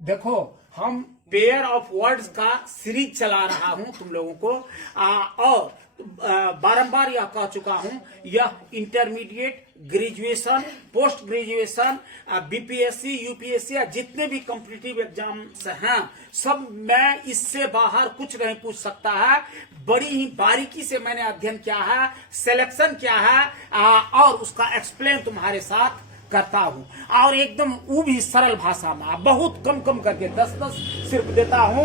देखो, हम pair of words का सीरीज चला रहा हूं तुम लोगों को, और बारंबार यह कह चुका हूं, यह intermediate, graduation, post graduation, BPSC, UPSC या जितने भी कॉम्पिटिटिव एग्जाम्स हैं, सब मैं इससे बाहर कुछ नहीं पूछ सकता है। बड़ी ही बारीकी से मैंने अध्ययन किया है, सिलेक्शन किया है, और उसका एक्सप्लेन तुम्हारे साथ करता हूं, और एकदम वो भी सरल भाषा में, बहुत कम करके 10 सिर्फ देता हूं,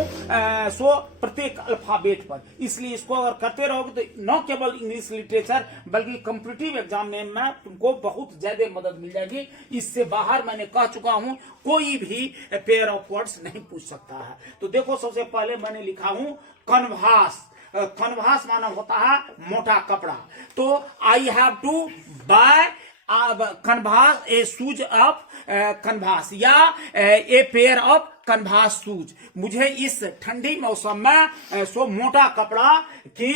सो प्रत्येक अल्फाबेट पर। इसलिए इसको अगर करते रहोगे तो न केवल इंग्लिश लिटरेचर बल्कि कॉम्पिटिटिव एग्जाम में तुमको बहुत ज्यादा मदद मिल जाएगी। इससे बाहर मैंने कह चुका हूं, कोई भी पेयर ऑफ वर्ड्स नहीं पूछ सकता है। तो देखो, सबसे पहले मैंने लिखा हूं कन्वास। कन्वास माना होता है मोटा कपड़ा। तो I have to buy canvas, a shoes of canvas, या a pair of canvas shoes. मुझे इस ठंडी मौसम में सो मोटा कपड़ा की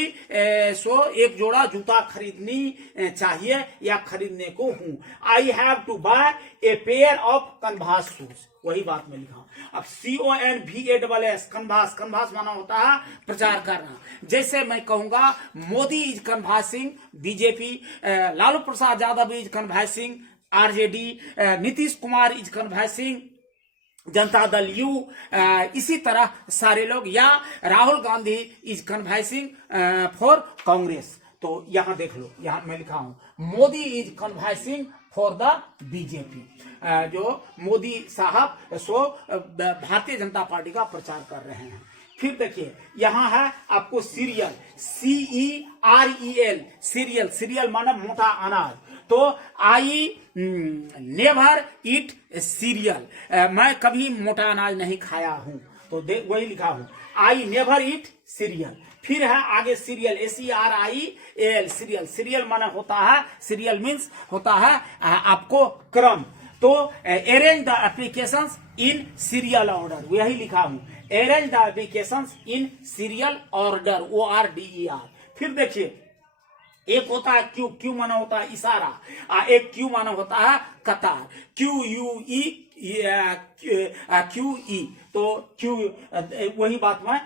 सो एक जोड़ा जूता खरीदनी चाहिए या खरीदने को हूं। I have to buy a pair of canvas shoes, वही बात मैं लिखा हूं। अब CONVASS, कन्वास, कन्वास माना होता है प्रचार करना। जैसे मैं कहूंगा Modi is canvassing BJP, Lalu Prasad Yadav is canvassing RJD, Nitish Kumar is canvassing Janata Dal U, इसी तरह सारे लोग, या Rahul Gandhi is canvassing for Congress. तो यहां देख लो, यहां मैं लिखा हूं Modi is canvassing for the BJP, जो मोदी साहब सो भारतीय जनता पार्टी का प्रचार कर रहे हैं। फिर देखिए, यहां है आपको सीरियल, CEREL, सीरियल, सीरियल माना मोटा अनाज। तो आई नेवर ईट सीरियल, मैं कभी मोटा अनाज नहीं खाया हूं, तो वही लिखा हूं, आई नेवर ईट सीरियल। फिर है आगे सीरियल, SERIAL, सीरियल, सीरियल माना होता है, सीरियल मीन्स होता है आपको क्रम। तो arrange the applications in serial order, यही लिखा हूं, arrange the applications in serial order, ORDER। फिर देखिए, एक होता है क्यू, क्यू माना होता है इशारा, एक क्यू माना होता है कतार, QUE, QE। तो क्यू, वही बात में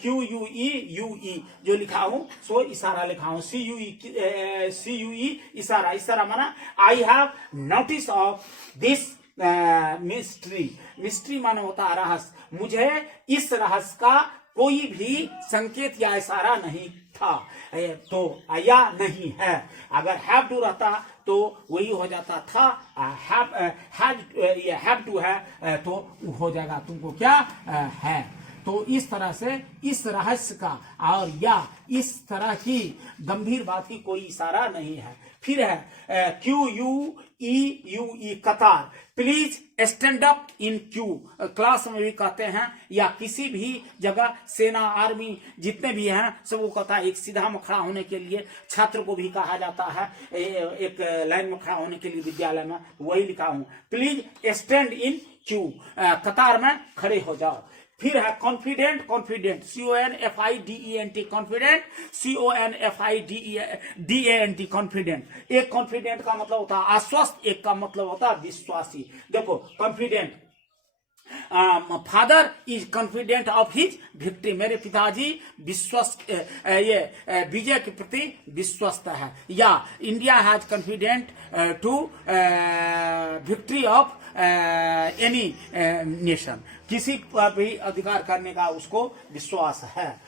QUE जो लिखा हूं सो इशारा लिखा हूं, CUE इशारा, इशारा माना I have notice of this mystery, mystery माना होता है रहस्य, मुझे इस रहस्य का कोई भी संकेत या इशारा नहीं था, तो या नहीं है। अगर हैव टू रहता तो वही हो जाता था, हैव टू है तो हो जाएगा तुमको क्या है। तो इस तरह से इस रहस्य का और या इस तरह की गंभीर बात की कोई इशारा नहीं है। फिर है QUEUE कतार, please stand up in Q, class में भी कहते हैं या किसी भी जगह, सेना, आर्मी जितने भी हैं सबको कहता है एक सीधा में खड़ा होने के लिए। छात्र को भी कहा जाता है एक लाइन में खड़ा होने के लिए विद्यालय में, वही लिखा हूं, प्लीज स्टैंड इन क्यू, कतार में खड़े हो जाओ। फिर है confident, confident, CONFIDENT, confident, CONFIDENT, confident. एक कॉन्फिडेंट का मतलब होता है आश्वस्त, एक का मतलब होता है विश्वासी। देखो confident, father is confident of his victory, मेरे पिताजी ये विजय के प्रति विश्वस्त है। या India has confident to victory of any nation, किसी पर भी अधिकार करने का उसको विश्वास है,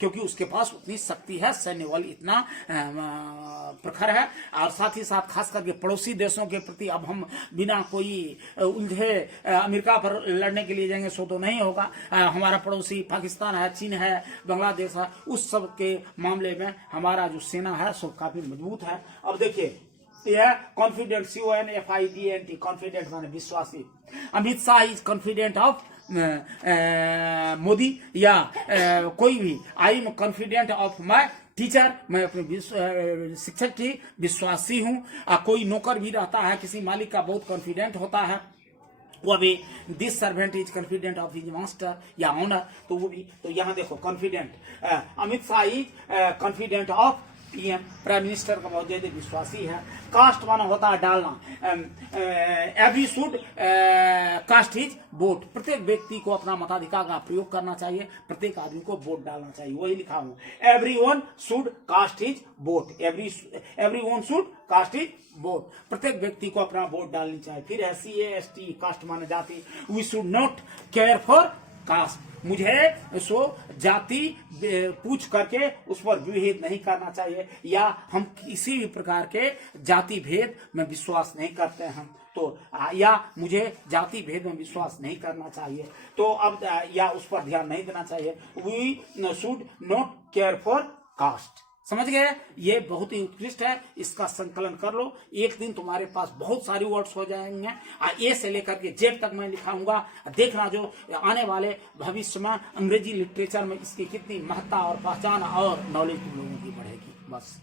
क्योंकि उसके पास उतनी शक्ति है, सैन्य बल इतना प्रखर है। और साथ ही साथ खास करके पड़ोसी देशों के प्रति अब हम बिना कोई उलझे अमेरिका पर लड़ने के लिए जाएंगे सो तो नहीं होगा। हमारा पड़ोसी पाकिस्तान है, चीन है, बांग्लादेश है, उस सब के मामले में हमारा जो सेना है सो काफी मजबूत है। अब देखिए, यह कॉन्फिडेंट, CONFIDENT, कॉन्फिडेंट माने विश्वासी। Amit Shah is confident of Modi, या कोई भी, I am confident of my teacher, मैं अपने शिक्षक की विश्वासी हूं। कोई नौकर भी रहता है, किसी मालिक का बहुत कॉन्फिडेंट होता है, वो अभी this servant is confident of his master या ऑनर, तो वो भी, तो यहाँ देखो confident, Amit Shah is confident of PM, prime minister का बहुत ज्यादा विश्वासी है। कास्ट माना होता है डालना, every should cast his vote, प्रत्येक व्यक्ति को अपना मताधिकार का प्रयोग करना चाहिए, प्रत्येक आदमी को वोट डालना चाहिए, वही लिखा हूं। Everyone should cast his vote, everyone should cast his vote, प्रत्येक व्यक्ति को अपना वोट डालनी चाहिए। फिर है CAST, कास्ट माने जाति, we should not care for caste, मुझे सो जाति पूछ करके उस पर विभेद नहीं करना चाहिए, या हम किसी भी प्रकार के जाति भेद में विश्वास नहीं करते हैं, तो या मुझे जाति भेद में विश्वास नहीं करना चाहिए, तो अब या उस पर ध्यान नहीं देना चाहिए। We should not care for caste, समझ गए? ये बहुत ही उत्कृष्ट है, इसका संकलन कर लो, एक दिन तुम्हारे पास बहुत सारी वर्ड्स हो जाएंगे। ए से लेकर के जेड तक मैं लिखाऊंगा, देखना जो आने वाले भविष्य में अंग्रेजी लिटरेचर में इसकी कितनी महत्ता और पहचान और नॉलेज तुम लोगों की बढ़ेगी। बस।